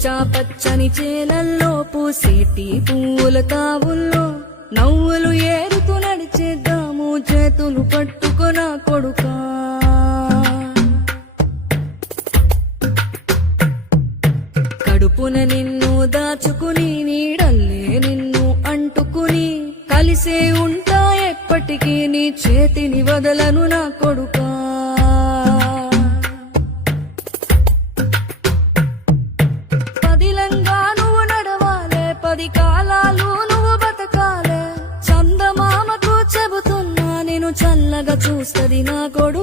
పచ్చా పచ్చని చేలల్లో పూసేటి పూల తావుల్లో నవ్వులు ఏరుతూ నడిచేద్దాము చేతులు పట్టుకొన కొడుకా. కడుపున నిన్ను దాచుకుని నీడల్లే నిన్ను అంటుకుని కలిసే ఉంటా ఎప్పటికీ నీ చేతిని వదలను నా కొడుకా. పదిలంగా నువ్వు నడవాలే, 10 కాలాలు నువ్వు బతకాలే. చందమామకు చెబుతున్నా నేను చల్లగా చూస్తది నా కొడుకు.